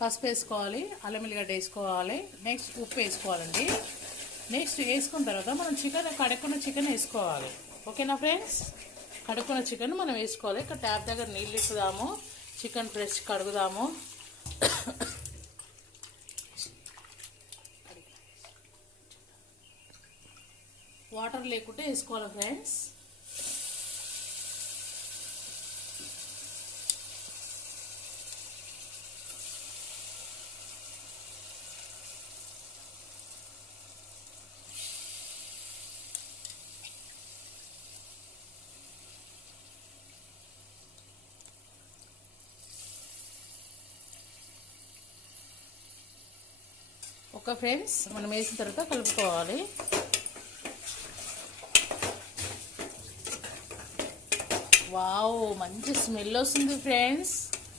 పసుపు వేసుకోవాలి, అల్లం వెల్లిగడ్డ వేసుకోవాలి, నెక్స్ట్ ఉప్పు వేసుకోవాలండి. నెక్స్ట్ వేసుకున్న తర్వాత మనం కడుక్కున్న చికెన్ వేసుకోవాలి. ఓకేనా ఫ్రెండ్స్? కడుక్కున్న చికెన్ మనం వేసుకోవాలి. ఇక్కడ ట్యాప్ దగ్గర నీళ్ళు ఇప్పుదాము, చికెన్ ఫ్రెష్ కడుగుదాము. వాటర్ లేకుంటే వేసుకోవాలి ఫ్రెండ్స్. ఓకే ఫ్రెండ్స్, మనం వేసిన తర్వాత కలుపుకోవాలి. వావ్, మంచి స్మెల్ వస్తుంది ఫ్రెండ్స్.